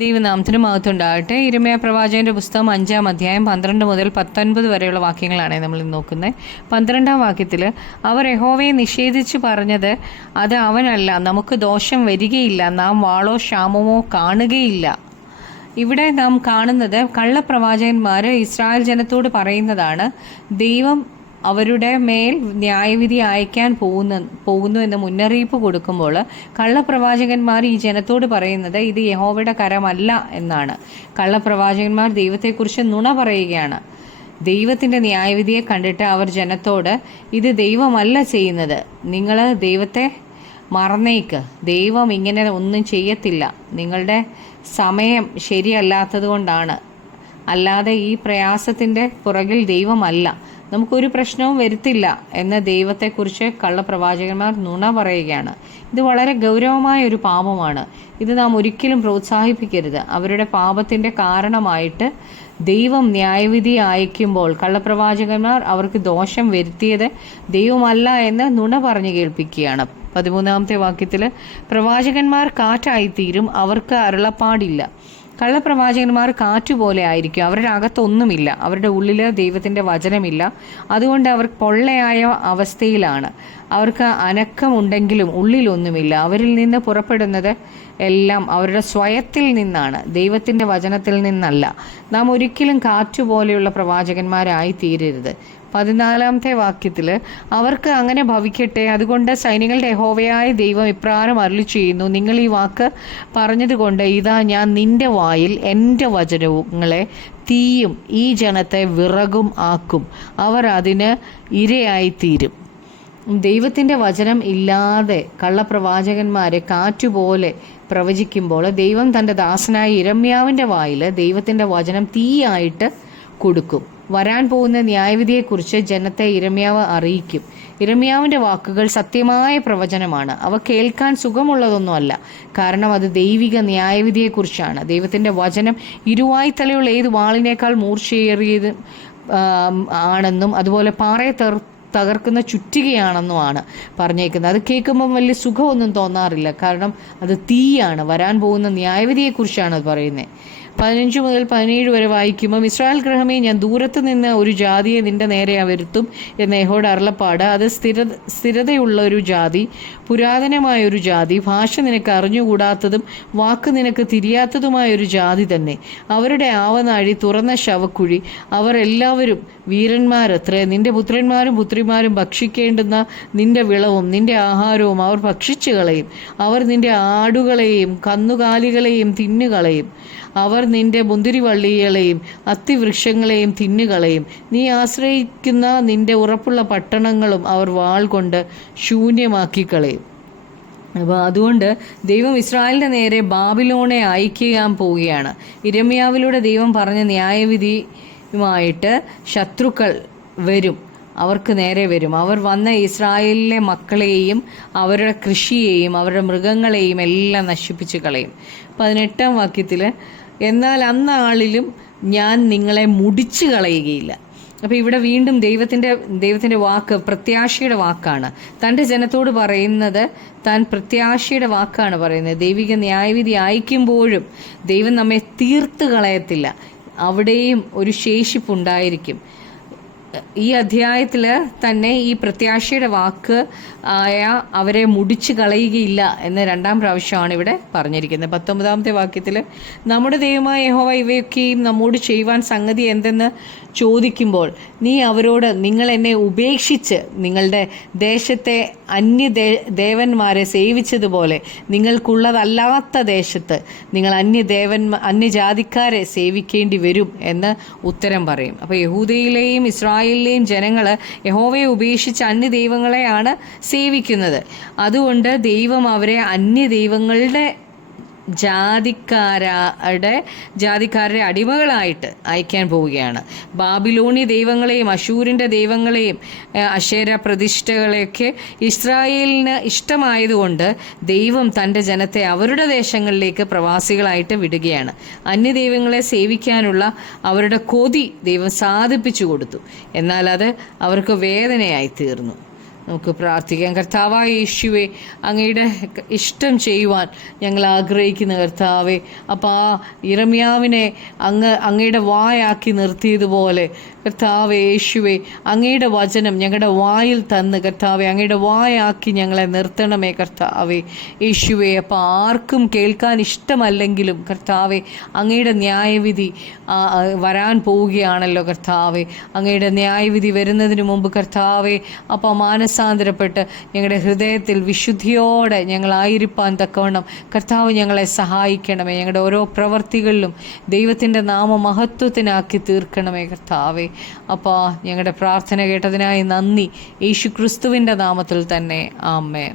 ദൈവനാമത്തിന് മഹത്വമുണ്ടാകട്ടെ. യിരെമ്യാ പ്രവാചകന്റെ പുസ്തകം 5-ാം അധ്യായം 12 മുതൽ 19 വരെയുള്ള വാക്യങ്ങളാണ് നമ്മൾ നോക്കുന്നത്. 12-ാം വാക്യത്തിൽ അവർ യഹോവയെ നിഷേധിച്ച് പറഞ്ഞത് അത് അവനല്ല, നമുക്ക് ദോഷം വരികയില്ല, നാം വാളോ ക്ഷാമമോ കാണുകയില്ല. ഇവിടെ നാം കാണുന്നത് കള്ളപ്രവാചകന്മാർ ഇസ്രായേൽ ജനത്തോട് പറയുന്നതാണ്, ദൈവം അവരുടെ മേൽ ന്യായവിധി അയക്കാൻ പോകുന്നു എന്ന് മുന്നറിയിപ്പ് കൊടുക്കുമ്പോൾ കള്ളപ്രവാചകന്മാർ ഈ ജനത്തോട് പറയുന്നത് ഇത് യഹോവയുടെ കരമല്ല എന്നാണ്. കള്ളപ്രവാചകന്മാർ ദൈവത്തെക്കുറിച്ച് നുണ പറയുകയാണ്. ദൈവത്തിൻ്റെ ന്യായവിധിയെ കണ്ടിട്ട് അവർ ജനത്തോട് ഇത് ദൈവമല്ല ചെയ്യുന്നത്, നിങ്ങൾ ദൈവത്തെ മറന്നേക്ക്, ദൈവം ഇങ്ങനെ ഒന്നും ചെയ്യത്തില്ല, നിങ്ങളുടെ സമയം ശരിയല്ലാത്തത് കൊണ്ടാണ്, അല്ലാതെ ഈ പ്രയാസത്തിൻ്റെ പുറകിൽ ദൈവമല്ല, നമുക്കൊരു പ്രശ്നവും വരുത്തില്ല എന്ന ദൈവത്തെക്കുറിച്ച് കള്ളപ്രവാചകന്മാർ നുണ പറയുകയാണ്. ഇത് വളരെ ഗൗരവമായ ഒരു പാപമാണ്. ഇത് നാം ഒരിക്കലും പ്രോത്സാഹിപ്പിക്കരുത്. അവരുടെ പാപത്തിൻ്റെ കാരണമായിട്ട് ദൈവം ന്യായവിധി അയക്കുമ്പോൾ കള്ളപ്രവാചകന്മാർ അവർക്ക് ദോഷം വരുത്തിയത് ദൈവമല്ല എന്ന് നുണ പറഞ്ഞു കേൾപ്പിക്കുകയാണ്. 13-ാമത്തെ വാക്യത്തിൽ പ്രവാചകന്മാർ കാറ്റായിത്തീരും, അവർക്ക് അരുളപ്പാടില്ല. കള്ളപ്രവാചകന്മാർ കാറ്റുപോലെ ആയിരിക്കും, അവരുടെ അകത്തൊന്നുമില്ല, അവരുടെ ഉള്ളിൽ ദൈവത്തിൻ്റെ വചനമില്ല. അതുകൊണ്ട് അവർ പൊള്ളയായ അവസ്ഥയിലാണ്. അവർക്ക് അനക്കമുണ്ടെങ്കിലും ഉള്ളിലൊന്നുമില്ല. അവരിൽ നിന്ന് പുറപ്പെടുന്നത് എല്ലാം അവരുടെ സ്വയത്തിൽ നിന്നാണ്, ദൈവത്തിൻ്റെ വചനത്തിൽ നിന്നല്ല. നാം ഒരിക്കലും കാറ്റുപോലെയുള്ള പ്രവാചകന്മാരായി തീരരുത്. 14-ാമത്തെ വാക്യത്തിൽ അവർക്ക് അങ്ങനെ ഭവിക്കട്ടെ, അതുകൊണ്ട് സൈന്യങ്ങളുടെ യഹോവയായ ദൈവം ഇപ്രകാരം അരുളി ചെയ്യുന്നു, നിങ്ങൾ ഈ വാക്ക് പറഞ്ഞതുകൊണ്ട് ഇതാ ഞാൻ നിന്റെ വായിൽ എൻ്റെ വചനങ്ങളെ തീയും ഈ ജനത്തെ വിറകും ആക്കും, അവർ അതിന് ഇരയായിത്തീരും. ദൈവത്തിൻ്റെ വചനം ഇല്ലാതെ കള്ളപ്രവാചകന്മാരെ കാറ്റുപോലെ പ്രവചിക്കുമ്പോൾ ദൈവം തൻ്റെ ദാസനായ യിരെമ്യാവിൻ്റെ വായിൽ ദൈവത്തിൻ്റെ വചനം തീയായിട്ട് കൊടുക്കും. വരാൻ പോകുന്ന ന്യായവിധിയെക്കുറിച്ച് ജനത്തെ യിരെമ്യാവ് അറിയിക്കും. യിരെമ്യാവിൻ്റെ വാക്കുകൾ സത്യമായ പ്രവചനമാണ്. അവ കേൾക്കാൻ സുഖമുള്ളതൊന്നുമല്ല, കാരണം അത് ദൈവിക ന്യായവിധിയെക്കുറിച്ചാണ്. ദൈവത്തിൻ്റെ വചനം ഇരുവായ്ത്തലയുള്ള ഏത് വാളിനേക്കാൾ മൂർച്ചയേറിയത് ആണെന്നും അതുപോലെ പാറയെ തകർക്കുന്ന ചുറ്റികയാണെന്നുമാണ് പറഞ്ഞേക്കുന്നത്. അത് കേൾക്കുമ്പം വലിയ സുഖമൊന്നും തോന്നാറില്ല, കാരണം അത് തീയാണ്. വരാൻ പോകുന്ന ന്യായവിധിയെക്കുറിച്ചാണ് അത് പറയുന്നത്. 15 മുതൽ 17 വരെ വായിക്കുമ്പം ഇസ്രായേൽ ഗൃഹമേ, ഞാൻ ദൂരത്ത് നിന്ന് ഒരു ജാതിയെ നിന്റെ നേരെ വരുത്തും എന്ന യഹോവയുടെ അരുളപ്പാട്. അത് സ്ഥിരതയുള്ള ഒരു ജാതി, പുരാതനമായ ഒരു ജാതി, ഭാഷ നിനക്ക് അറിഞ്ഞുകൂടാത്തതും വാക്ക് നിനക്ക് തിരിയാത്തതുമായ ഒരു ജാതി തന്നെ. അവരുടെ ആവനാഴി തുറന്ന ശവക്കുഴി, അവർ എല്ലാവരും വീരന്മാരത്രേ. നിന്റെ പുത്രന്മാരും പുത്രിമാരും ഭക്ഷിക്കേണ്ടുന്ന നിന്റെ വിളവും നിന്റെ ആഹാരവും അവർ ഭക്ഷിച്ചു കളയും. അവർ നിന്റെ ആടുകളെയും കന്നുകാലികളെയും തിന്നുകളയും. അവർ നിന്റെ മുന്തിരിവള്ളികളെയും അത്തിവൃക്ഷങ്ങളെയും തിന്നുകളയും. നീ ആശ്രയിക്കുന്ന നിന്റെ ഉറപ്പുള്ള പട്ടണങ്ങളും അവർ വാൾ കൊണ്ട് ശൂന്യമാക്കി കളയും. അപ്പോൾ അതുകൊണ്ട് ദൈവം ഇസ്രായേലിൻ്റെ നേരെ ബാബിലോണെ അയക്കാൻ പോവുകയാണ്. യിരെമ്യാവിലൂടെ ദൈവം പറഞ്ഞ ന്യായവിധിയുമായിട്ട് ശത്രുക്കൾ വരും, അവർക്ക് നേരെ വരും. അവർ വന്ന ഇസ്രായേലിലെ മക്കളെയും അവരുടെ കൃഷിയെയും അവരുടെ മൃഗങ്ങളെയും എല്ലാം നശിപ്പിച്ച് കളയും. 18-ാം വാക്യത്തിൽ എന്നാൽ അന്നാളിലും ഞാൻ നിങ്ങളെ മുടിച്ചു കളയുകയില്ല. അപ്പോൾ ഇവിടെ വീണ്ടും ദൈവത്തിൻ്റെ വാക്ക് പ്രത്യാശയുടെ വാക്കാണ്. തൻ്റെ ജനത്തോട് പറയുന്നത് താൻ പ്രത്യാശയുടെ വാക്കാണ് പറയുന്നത്. ദൈവിക ന്യായവിധി അയക്കുമ്പോഴും ദൈവം നമ്മെ തീർത്ത് കളയത്തില്ല, അവിടെയും ഒരു ശേഷിപ്പുണ്ടായിരിക്കും. ഈ അധ്യായത്തിൽ തന്നെ ഈ പ്രത്യാശയുടെ വാക്ക് ആയ അവരെ മുടിച്ചു കളയുകയില്ല എന്ന് 2-ാം പ്രാവശ്യമാണ് ഇവിടെ പറഞ്ഞിരിക്കുന്നത്. 19-ാമത്തെ വാക്യത്തിൽ നമ്മുടെ ദൈവമായ യഹോവ ഇവയൊക്കെയും നമ്മോട് ചെയ്യുവാൻ സംഗതി എന്തെന്ന് ചോദിക്കുമ്പോൾ നീ അവരോട് നിങ്ങൾ എന്നെ ഉപേക്ഷിച്ച് നിങ്ങളുടെ ദേശത്തെ ദേവന്മാരെ സേവിച്ചതുപോലെ നിങ്ങൾക്കുള്ളതല്ലാത്ത ദേശത്ത് നിങ്ങൾ അന്യജാതിക്കാരെ സേവിക്കേണ്ടി വരും എന്ന് ഉത്തരം പറയും. അപ്പോൾ യഹൂദയിലെയും ഇസ്രായേലിലെയും ജനങ്ങൾ യഹോവയെ ഉപേക്ഷിച്ച് അന്യദൈവങ്ങളെയാണ് സേവിക്കുന്നത്. അതുകൊണ്ട് ദൈവം അവരെ അന്യദൈവങ്ങളുടെ ജാതിക്കാരുടെ അടിമകളായിട്ട് അയക്കാൻ പോവുകയാണ്. ബാബിലോണി ദൈവങ്ങളെയും അശൂരിൻ്റെ ദൈവങ്ങളെയും അശേര പ്രതിഷ്ഠകളെയൊക്കെ ഇസ്രായേലിന് ഇഷ്ടമായതുകൊണ്ട് ദൈവം തൻ്റെ ജനത്തെ അവരുടെ ദേശങ്ങളിലേക്ക് പ്രവാസികളായിട്ട് വിടുകയാണ്. അന്യദൈവങ്ങളെ സേവിക്കാനുള്ള അവരുടെ കൊതി ദൈവം സാധിപ്പിച്ചു കൊടുത്തു. എന്നാൽ അത് അവർക്ക് വേദനയായി തീർന്നു. നമുക്ക് പ്രാർത്ഥിക്കാം. കർത്താവായ യേശുവേ, അങ്ങയുടെ ഇഷ്ടം ചെയ്യുവാൻ ഞങ്ങൾ ആഗ്രഹിക്കുന്ന കർത്താവേ, അപ്പോൾ ആ യിരെമ്യാവിനെ അങ്ങയുടെ വായാക്കി നിർത്തിയതുപോലെ കർത്താവേ യേശുവേ, അങ്ങയുടെ വചനം ഞങ്ങളുടെ വായിൽ തന്ന് കർത്താവെ അങ്ങയുടെ വായാക്കി ഞങ്ങളെ നിർത്തണമേ കർത്താവേ യേശുവേ. അപ്പോൾ ആർക്കും കേൾക്കാൻ ഇഷ്ടമല്ലെങ്കിലും കർത്താവെ അങ്ങയുടെ ന്യായവിധി വരാൻ പോവുകയാണല്ലോ കർത്താവെ. അങ്ങയുടെ ന്യായവിധി വരുന്നതിന് മുമ്പ് കർത്താവെ, അപ്പോൾ മാനസാന്തരപ്പെട്ട് ഞങ്ങളുടെ ഹൃദയത്തിൽ വിശുദ്ധിയോടെ ഞങ്ങളായിരിക്കാൻ തക്കവണ്ണം കർത്താവ് ഞങ്ങളെ സഹായിക്കണമേ. ഞങ്ങളുടെ ഓരോ പ്രവർത്തികളിലും ദൈവത്തിൻ്റെ നാമമഹത്വത്തിനാക്കി തീർക്കണമേ കർത്താവെ. അപ്പോൾ ഞങ്ങളുടെ പ്രാർത്ഥന കേട്ടതിനായി നന്ദി. യേശു ക്രിസ്തുവിൻ്റെ നാമത്തിൽ തന്നെ. ആമേൻ.